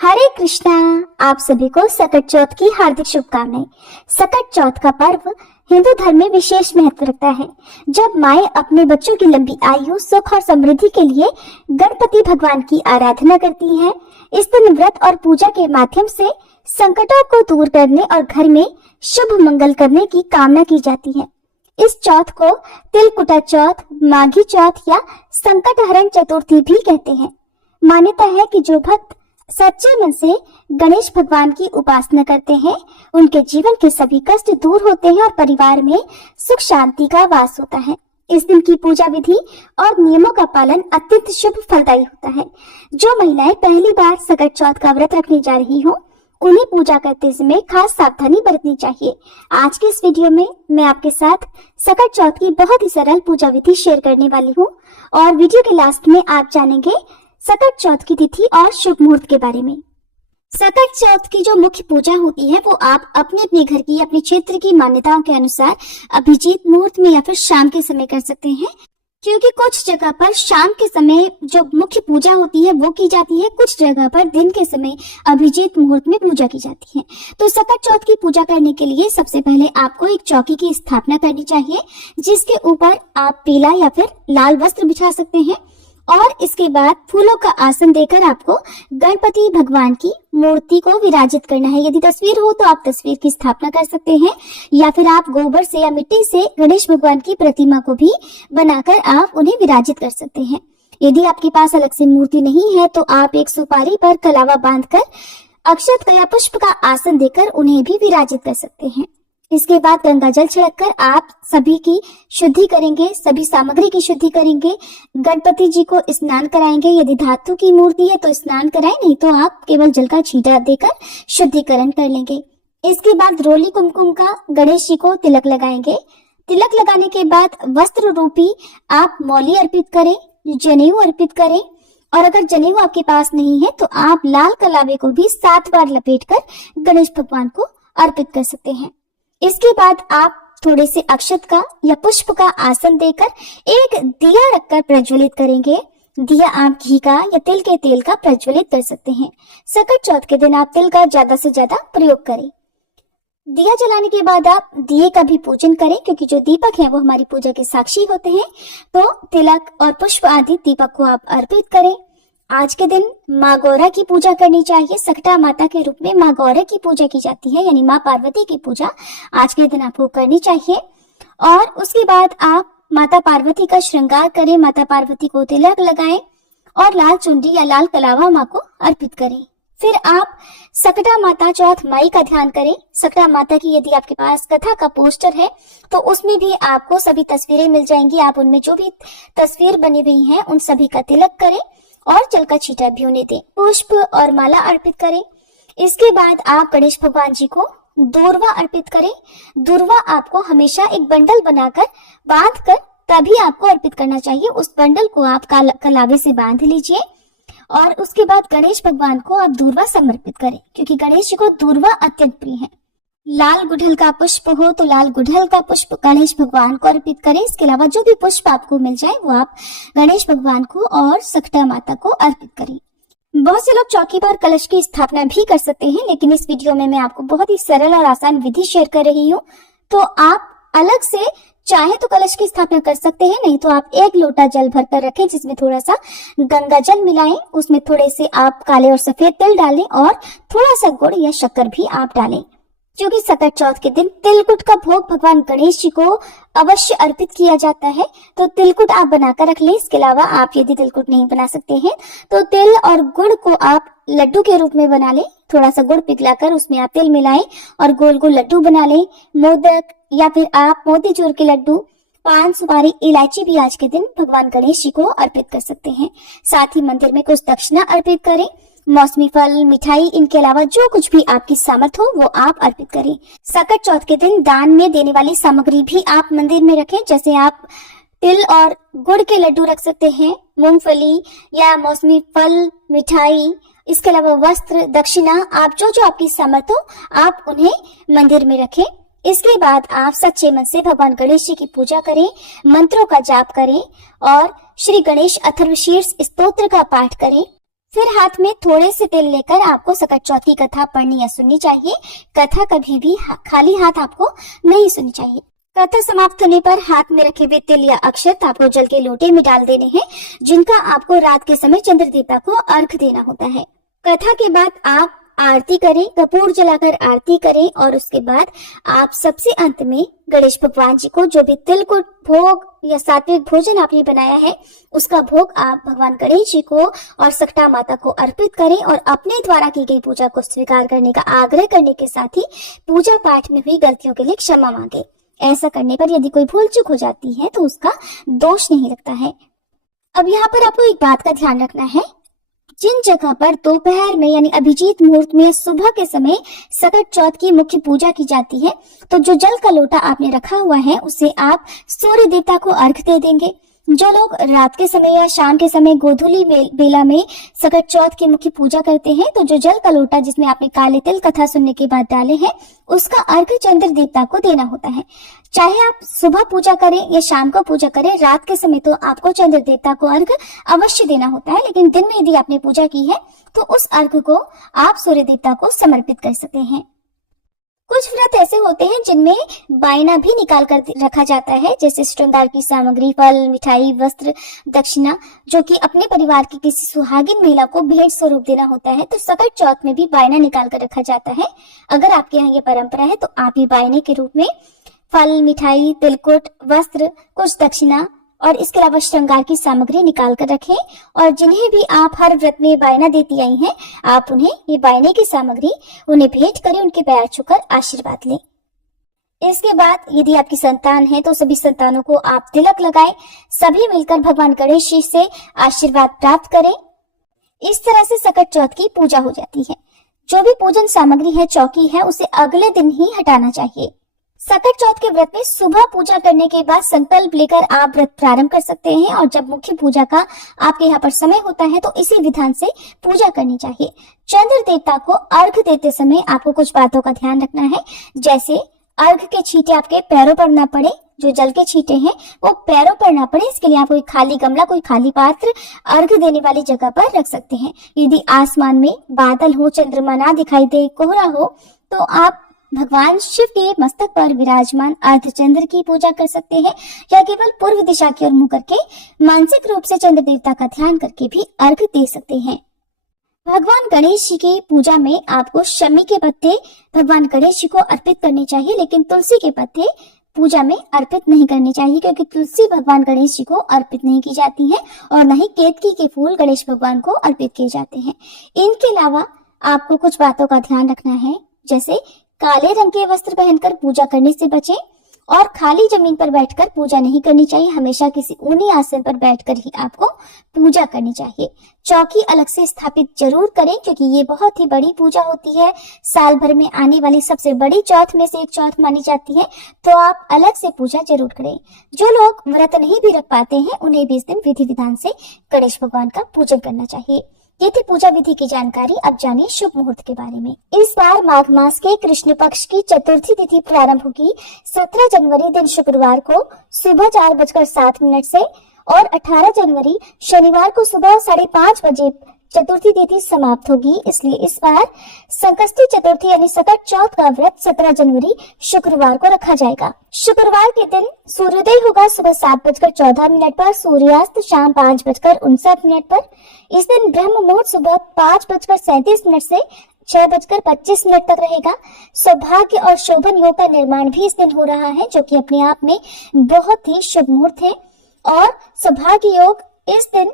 हरे कृष्णा। आप सभी को सकट चौथ की हार्दिक शुभकामनाएं। सकट चौथ का पर्व हिंदू धर्म में विशेष महत्व रखता है। जब माएं अपने बच्चों की लंबी आयु, सुख और समृद्धि के लिए गणपति भगवान की आराधना करती हैं। इस दिन व्रत और पूजा के माध्यम से संकटों को दूर करने और घर में शुभ मंगल करने की कामना की जाती है। इस चौथ को तिलकुटा चौथ, माघी चौथ या संकट हरण चतुर्थी भी कहते हैं। मान्यता है कि जो भक्त सच्चे मन से गणेश भगवान की उपासना करते हैं, उनके जीवन के सभी कष्ट दूर होते हैं और परिवार में सुख शांति का वास होता है। इस दिन की पूजा विधि और नियमों का पालन अत्यंत शुभ फलदायी होता है। जो महिलाएं पहली बार सकट चौथ का व्रत रखने जा रही हो, उन्हें पूजा करते समय खास सावधानी बरतनी चाहिए। आज के इस वीडियो में मैं आपके साथ सकट चौथ की बहुत ही सरल पूजा विधि शेयर करने वाली हूँ और वीडियो के लास्ट में आप जानेंगे सकट चौथ की तिथि और शुभ मुहूर्त के बारे में। सकट चौथ की जो मुख्य पूजा होती है वो आप अपने अपने घर की, अपने क्षेत्र की मान्यताओं के अनुसार अभिजीत मुहूर्त में या फिर शाम के समय कर सकते हैं, क्योंकि कुछ जगह पर शाम के समय जो मुख्य पूजा होती है वो की जाती है, कुछ जगह पर दिन के समय अभिजीत मुहूर्त में पूजा की जाती है। तो सकट चौथ की पूजा करने के लिए सबसे पहले आपको एक चौकी की स्थापना करनी चाहिए, जिसके ऊपर आप पीला या फिर लाल वस्त्र बिछा सकते हैं और इसके बाद फूलों का आसन देकर आपको गणपति भगवान की मूर्ति को विराजित करना है। यदि तस्वीर हो तो आप तस्वीर की स्थापना कर सकते हैं या फिर आप गोबर से या मिट्टी से गणेश भगवान की प्रतिमा को भी बनाकर आप उन्हें विराजित कर सकते हैं। यदि आपके पास अलग से मूर्ति नहीं है तो आप एक सुपारी पर कलावा बांधकर अक्षत या पुष्प का आसन देकर उन्हें भी विराजित कर सकते हैं। इसके बाद गंगा जल छिड़ककर आप सभी की शुद्धि करेंगे, सभी सामग्री की शुद्धि करेंगे। गणपति जी को स्नान कराएंगे। यदि धातु की मूर्ति है तो स्नान कराएं, नहीं तो आप केवल जल का छींटा देकर शुद्धिकरण कर लेंगे। इसके बाद रोली कुमकुम का गणेश जी को तिलक लगाएंगे। तिलक लगाने के बाद वस्त्र रूपी आप मौली अर्पित करें, जनेऊ अर्पित करें और अगर जनेऊ आपके पास नहीं है तो आप लाल कलावे को भी 7 बार लपेटकर गणेश भगवान को अर्पित कर सकते हैं। इसके बाद आप थोड़े से अक्षत का या पुष्प का आसन देकर एक दिया रखकर प्रज्वलित करेंगे। दिया आप घी का या तिल के तेल का प्रज्वलित कर सकते हैं। सकट चौथ के दिन आप तिल का ज्यादा से ज्यादा प्रयोग करें। दिया जलाने के बाद आप दिए का भी पूजन करें, क्योंकि जो दीपक है वो हमारी पूजा के साक्षी होते हैं। तो तिलक और पुष्प आदि दीपक को आप अर्पित करें। आज के दिन माँ गौरा की पूजा करनी चाहिए। सकटा माता के रूप में माँ गौरा की पूजा की जाती है, यानी माँ पार्वती की पूजा आज के दिन आपको करनी चाहिए। और उसके बाद आप माता पार्वती का श्रृंगार करें, माता पार्वती को तिलक लगाएं और लाल चुनरी या लाल कलावा माँ को अर्पित करें। फिर आप सकटा माता चौथ माई का ध्यान करें। सकटा माता की यदि आपके पास कथा का पोस्टर है तो उसमें भी आपको सभी तस्वीरें मिल जाएंगी। आप उनमें जो भी तस्वीर बनी हुई है उन सभी का तिलक करें और जल का छींटा भी उन्हें दें। पुष्प और माला अर्पित करें। इसके बाद आप गणेश भगवान जी को दूर्वा अर्पित करें। दूर्वा आपको हमेशा एक बंडल बनाकर बांध कर तभी आपको अर्पित करना चाहिए। उस बंडल को आप कलावे से बांध लीजिए और उसके बाद गणेश भगवान को आप दूर्वा समर्पित करें, क्योंकि गणेश जी को दूर्वा अत्यंत प्रिय है। लाल गुड़हल का पुष्प हो तो लाल गुड़हल का पुष्प गणेश भगवान को अर्पित करें। इसके अलावा जो भी पुष्प आपको मिल जाए वो आप गणेश भगवान को और सकटा माता को अर्पित करें। बहुत से लोग चौकी पर कलश की स्थापना भी कर सकते हैं, लेकिन इस वीडियो में मैं आपको बहुत ही सरल और आसान विधि शेयर कर रही हूँ। तो आप अलग से चाहे तो कलश की स्थापना कर सकते हैं, नहीं तो आप 1 लोटा जल भरकर रखें, जिसमें थोड़ा सा गंगा जल मिलाएं, उसमें थोड़े से आप काले और सफेद तिल डालें और थोड़ा सा गुड़ या शक्कर भी आप डालें। क्योंकि सकट चौथ के दिन तिलकुट का भोग भगवान गणेश जी को अवश्य अर्पित किया जाता है, तो तिलकुट आप बनाकर रख लें। इसके अलावा आप यदि तिलकुट नहीं बना सकते हैं तो तिल और गुड़ को आप लड्डू के रूप में बना लें। थोड़ा सा गुड़ पिघलाकर उसमें आप तिल मिलाएं और गोल गोल लड्डू बना लें। मोदक या फिर आप मोतीचूर के लड्डू, पान, सुपारी, इलायची भी आज के दिन भगवान गणेश जी को अर्पित कर सकते हैं। साथ ही मंदिर में कुछ दक्षिणा अर्पित करें। मौसमी फल, मिठाई, इनके अलावा जो कुछ भी आपकी सामर्थ हो वो आप अर्पित करें। सकट चौथ के दिन दान में देने वाली सामग्री भी आप मंदिर में रखें, जैसे आप तिल और गुड़ के लड्डू रख सकते हैं, मूंगफली या मौसमी फल, मिठाई, इसके अलावा वस्त्र, दक्षिणा, आप जो आपकी सामर्थ हो आप उन्हें मंदिर में रखें। इसके बाद आप सच्चे मन से भगवान गणेश जी की पूजा करें, मंत्रों का जाप करें और श्री गणेश अथर्वशीर्ष स्तोत्र का पाठ करें। फिर हाथ में थोड़े से तेल लेकर आपको सकट चौथ की कथा पढ़नी या सुननी चाहिए। कथा कभी भी खाली हाथ आपको नहीं सुननी चाहिए। कथा समाप्त होने पर हाथ में रखे हुए तिल या अक्षत आपको जल के लोटे में डाल देने हैं, जिनका आपको रात के समय चंद्र देवता को अर्घ देना होता है। कथा के बाद आप आरती करें, कपूर जलाकर आरती करें और उसके बाद आप सबसे अंत में गणेश भगवान जी को जो भी तिलकुट भोग या सात्विक भोजन आपने बनाया है उसका भोग आप भगवान गणेश जी को और सकटा माता को अर्पित करें और अपने द्वारा की गई पूजा को स्वीकार करने का आग्रह करने के साथ ही पूजा पाठ में हुई गलतियों के लिए क्षमा मांगे। ऐसा करने पर यदि कोई भूल चूक हो जाती है तो उसका दोष नहीं लगता है। अब यहाँ पर आपको एक बात का ध्यान रखना है, जिन जगह पर दोपहर में यानी अभिजीत मुहूर्त में सुबह के समय सकट चौथ की मुख्य पूजा की जाती है, तो जो जल का लोटा आपने रखा हुआ है उसे आप सूर्य देवता को अर्घ दे देंगे। जो लोग रात के समय या शाम के समय गोधूली बेला में सकट चौथ की मुख्य पूजा करते हैं, तो जो जल का लोटा जिसमें आपने काले तिल कथा सुनने के बाद डाले हैं उसका अर्घ चंद्र देवता को देना होता है। चाहे आप सुबह पूजा करें या शाम को पूजा करें, रात के समय तो आपको चंद्र देवता को अर्घ अवश्य देना होता है, लेकिन दिन में यदि आपने पूजा की है तो उस अर्घ को आप सूर्य देवता को समर्पित कर सकते हैं। कुछ व्रत ऐसे होते हैं जिनमें बायना भी निकाल कर रखा जाता है, जैसे श्रृंगार की सामग्री, फल, मिठाई, वस्त्र, दक्षिणा, जो कि अपने परिवार की किसी सुहागिन महिला को भेंट स्वरूप देना होता है। तो सकट चौथ में भी बायना निकाल कर रखा जाता है। अगर आपके यहाँ ये परंपरा है तो आप भी बायने के रूप में फल, मिठाई, तिलकुट, वस्त्र, कुछ दक्षिणा और इसके अलावा श्रृंगार की सामग्री निकाल कर रखें। और जिन्हें भी आप हर व्रत में बायना देती आई हैं, आप उन्हें ये बायने की सामग्री उन्हें भेंट करें, उनके पैर छूकर आशीर्वाद लें। इसके बाद यदि आपकी संतान है तो सभी संतानों को आप तिलक लगाएं, सभी मिलकर भगवान गणेश जी से आशीर्वाद प्राप्त करें। इस तरह से सकट चौथ की पूजा हो जाती है। जो भी पूजन सामग्री है, चौकी है, उसे अगले दिन ही हटाना चाहिए। सकट चौथ के व्रत में सुबह पूजा करने के बाद संकल्प लेकर आप व्रत प्रारंभ कर सकते हैं और जब मुख्य पूजा का आपके यहाँ पर समय होता है तो इसी विधान से पूजा करनी चाहिए। चंद्र देवता को अर्घ देते समय आपको कुछ बातों का ध्यान रखना है, जैसे अर्घ के छींटे आपके पैरों पर ना पड़े, जो जल के छींटे हैं वो पैरों पर ना पड़े। इसके लिए आप कोई खाली गमला, कोई खाली पात्र अर्घ देने वाली जगह पर रख सकते हैं। यदि आसमान में बादल हो, चंद्रमा ना दिखाई दे, कोहरा हो, तो आप भगवान शिव के मस्तक पर विराजमान अर्धचंद्र की पूजा कर सकते हैं या केवल पूर्व दिशा की ओर मुंह करके मानसिक रूप से चंद्र देवता का ध्यान करके भी अर्घ दे सकते हैं। भगवान गणेश जी की पूजा में आपको शमी के पत्ते भगवान गणेश जी को अर्पित करने चाहिए, लेकिन तुलसी के पत्ते पूजा में अर्पित नहीं करने चाहिए, क्योंकि तुलसी भगवान गणेश जी को अर्पित नहीं की जाती है और न ही केतकी के फूल गणेश भगवान को अर्पित किए जाते हैं। इनके अलावा आपको कुछ बातों का ध्यान रखना है, जैसे काले रंग के वस्त्र पहनकर पूजा करने से बचें और खाली जमीन पर बैठकर पूजा नहीं करनी चाहिए। हमेशा किसी ऊनी आसन पर बैठकर ही आपको पूजा करनी चाहिए। चौकी अलग से स्थापित जरूर करें, क्योंकि ये बहुत ही बड़ी पूजा होती है, साल भर में आने वाली सबसे बड़ी चौथ में से एक चौथ मानी जाती है, तो आप अलग से पूजा जरूर करें। जो लोग व्रत नहीं भी रख पाते हैं उन्हें भी इस दिन विधि विधान से गणेश भगवान का पूजन करना चाहिए। ये थी पूजा विधि की जानकारी। अब जानिए शुभ मुहूर्त के बारे में। इस बार माघ मास के कृष्ण पक्ष की चतुर्थी तिथि प्रारंभ होगी 17 जनवरी दिन शुक्रवार को सुबह 4:07 से और 18 जनवरी शनिवार को सुबह 5:30 बजे चतुर्थी तिथि समाप्त होगी। इसलिए इस बार संकष्टी चतुर्थी यानी सकट चौथ का व्रत 17 जनवरी शुक्रवार को रखा जाएगा। शुक्रवार के दिन सूर्योदय होगा सुबह 7:14 पर, सूर्यास्त शाम 5:59 पर। इस दिन ब्रह्म मुहूर्त सुबह 5:37 से 6:25 तक रहेगा। सौभाग्य और शोभन योग का निर्माण भी इस दिन हो रहा है, जो कि अपने आप में बहुत ही शुभ मुहूर्त है। और सौभाग्य योग इस दिन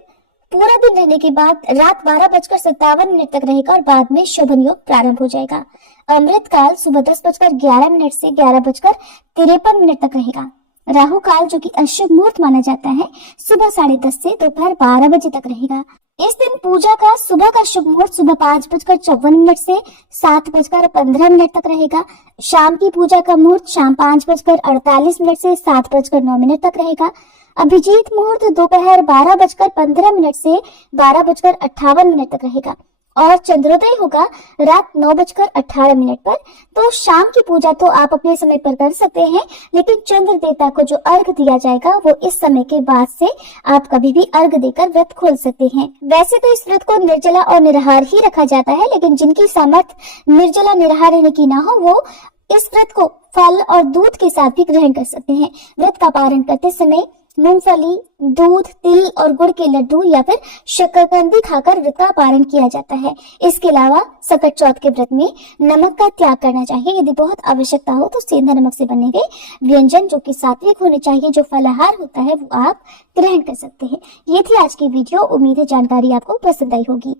पूरा दिन रहने के बाद रात 12:57 तक रहेगा और बाद में शोभन योग प्रारंभ हो जाएगा। अमृत काल सुबह 10:11 से 11:53 तक रहेगा। राहु काल, जो कि अशुभ मुहूर्त माना जाता है, सुबह 10:30 से दोपहर 12 बजे तक रहेगा। इस दिन पूजा का सुबह का शुभ मुहूर्त सुबह 5:54 से 7:15 तक रहेगा। शाम की पूजा का मुहूर्त शाम 5:48 से 7:09 तक रहेगा। अभिजीत मुहूर्त दोपहर 12:15 से 12:58 तक रहेगा। और चंद्रोदय होगा रात 9:18 पर। तो शाम की पूजा तो आप अपने समय पर कर सकते हैं, लेकिन चंद्र देवता को जो अर्घ दिया जाएगा वो इस समय के बाद से आप कभी भी अर्घ देकर व्रत खोल सकते हैं। वैसे तो इस व्रत को निर्जला और निराहार ही रखा जाता है, लेकिन जिनकी सामर्थ्य निर्जला निराहार रहने की ना हो वो इस व्रत को फल और दूध के साथ भी ग्रहण कर सकते हैं। व्रत का पारण करते समय मूंगफली, दूध, तिल और गुड़ के लड्डू या फिर शक्करकंदी खाकर व्रत का पारण किया जाता है। इसके अलावा सकट चौथ के व्रत में नमक का त्याग करना चाहिए। यदि बहुत आवश्यकता हो तो सेंधा नमक से बने हुए व्यंजन जो कि सात्विक होने चाहिए, जो फलाहार होता है, वो आप ग्रहण कर सकते हैं। ये थी आज की वीडियो। उम्मीद है जानकारी आपको पसंद आई होगी।